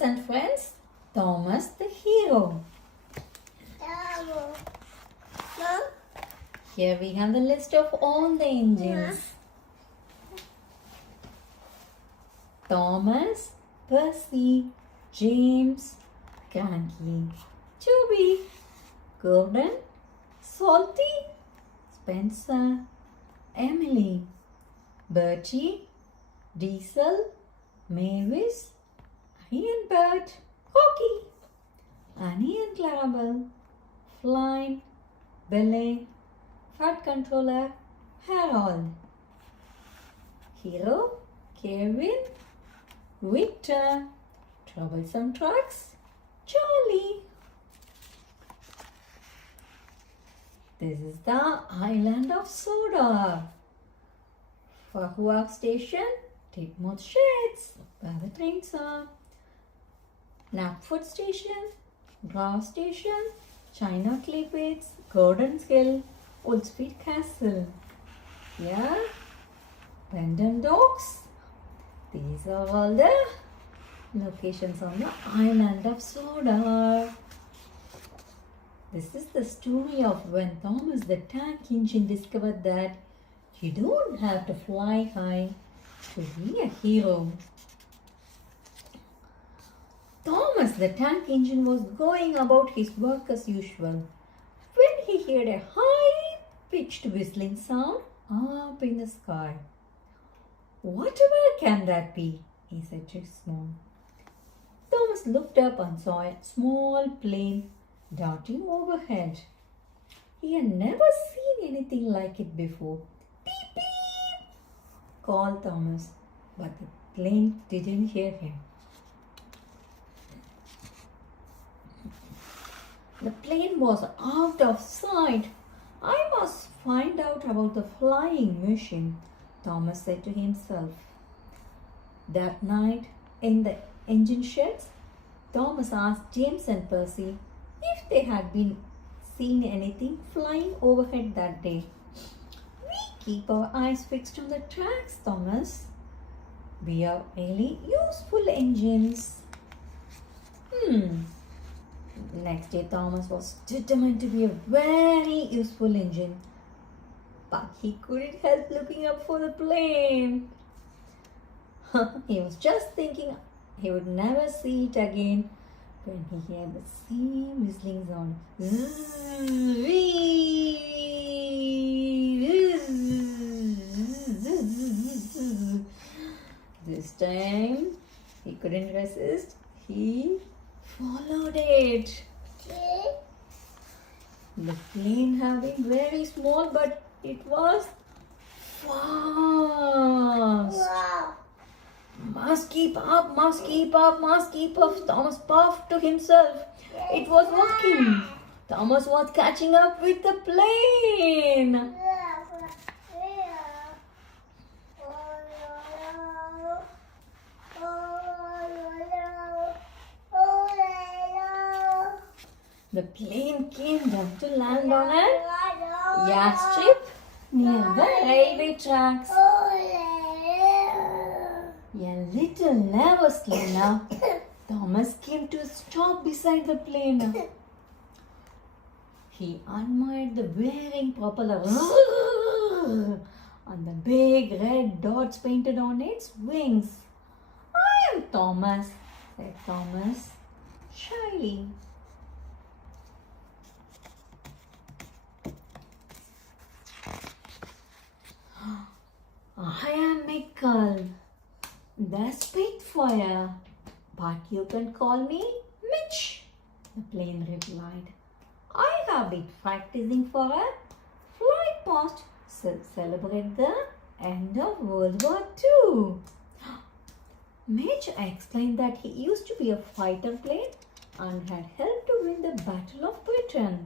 And friends, Thomas the hero. Here we have the list of all the engines. Thomas, Percy, James, Cranky, Toby, Gordon, Salty, Spencer, Emily, Bertie, Diesel, Mavis, Ian Bert, Corky, Annie and Clarabelle, Flynn, Billy, Fat Controller, Harold, Hero, Kevin, Victor, Troublesome Trucks, Charlie. This is the island of Soda. Fahuak Station, Titmouth Sheds, where the trains are. Knapford Station, Grass Station, China Clay Pits, Gordon's Hill, Woolsford Castle. Yeah, Pendant Docks. These are all the locations on the island of Soda. This is the story of when Thomas the Tank Engine discovered that you don't have to fly high to be a hero. Thomas the Tank Engine was going about his work as usual when he heard a high-pitched whistling sound up in the sky. "Whatever can that be?" he said to his mom. Thomas looked up and saw a small plane darting overhead. He had never seen anything like it before. "Beep, beep," called Thomas, but the plane didn't hear him. The plane was out of sight. "I must find out about the flying machine," Thomas said to himself. That night, in the engine sheds, Thomas asked James and Percy if they had been seen anything flying overhead that day. "We keep our eyes fixed on the tracks, Thomas. We are really useful engines." Next day, Thomas was determined to be a very useful engine, but he couldn't help looking up for the plane. He was just thinking he would never see it again when he heard the same whistling sound. This time he couldn't resist. He followed it. The plane had been very small, but it was fast. Must keep up, must keep up, must keep up. Thomas puffed to himself. It was working. Thomas was catching up with the plane. The plane came down to land on a yacht strip near the railway tracks. A little nervously now, Thomas came to a stop beside the plane. He admired the wearing propeller and the big red dots painted on its wings. "I am Thomas," said Thomas shyly. "I am Michael, the Spitfire, but you can call me Mitch," the plane replied. "I have been practicing for a flight past to celebrate the end of World War II. Mitch explained that he used to be a fighter plane and had helped to win the Battle of Britain.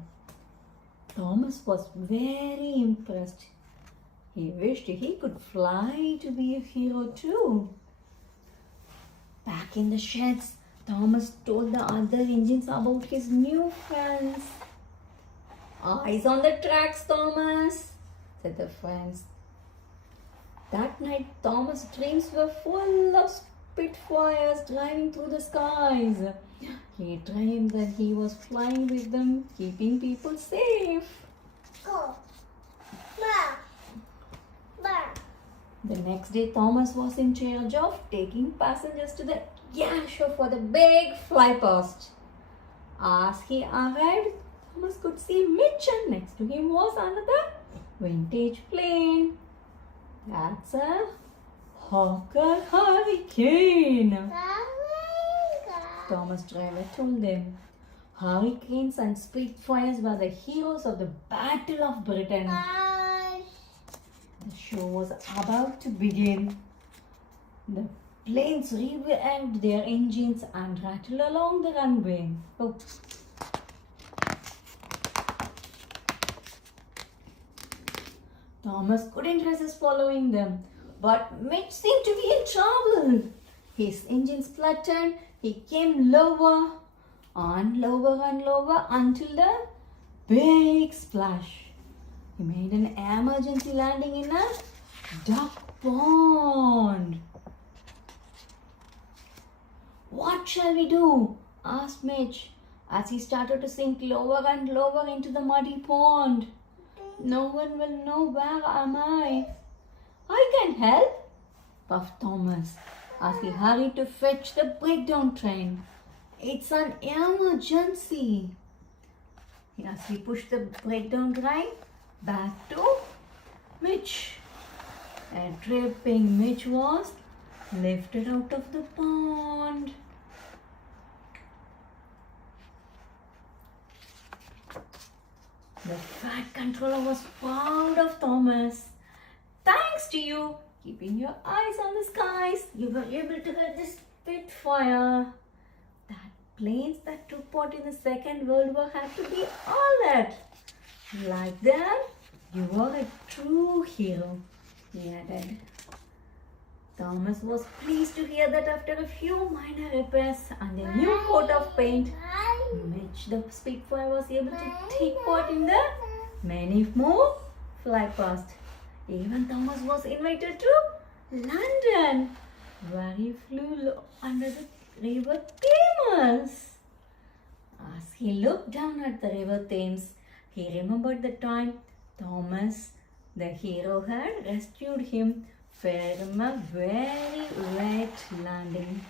Thomas was very impressed. He wished he could fly to be a hero too. Back in the sheds, Thomas told the other engines about his new friends. "Eyes on the tracks, Thomas," said the friends. That night, Thomas' dreams were full of Spitfires driving through the skies. He dreamed that he was flying with them, keeping people safe. The next day, Thomas was in charge of taking passengers to the air show for the big fly past. As he arrived, Thomas could see Mitch, and next to him was another vintage plane. That's a Hawker Hurricane. Thomas driver told them. Hurricanes and Spitfires were the heroes of the Battle of Britain. The show was about to begin. The planes revved their engines and rattled along the runway. Oh. Thomas couldn't resist following them, but Mitch seemed to be in trouble. His engine spluttered. He came lower and lower until the big splash. He made an emergency landing in a duck pond. What shall we do? Asked Mitch as he started to sink lower and lower into the muddy pond. No one will know where am I. I can help, puffed Thomas as he hurried to fetch the breakdown train. It's an emergency. As he pushed the breakdown train back to Mitch. A dripping Mitch was lifted out of the pond. The fat controller was proud of Thomas. Thanks to you, keeping your eyes on the skies, you were able to get this Spitfire. That planes that took part in the Second World War had to be all that. Like that, you are a true hero, he added. Thomas was pleased to hear that after a few minor repairs and a new coat of paint, Mitch the Spitfire was able to take part in the many more fly past. Even Thomas was invited to London, where he flew under the river Thames. As he looked down at the river Thames, he remembered the time Thomas, the hero, had rescued him from a very wet landing.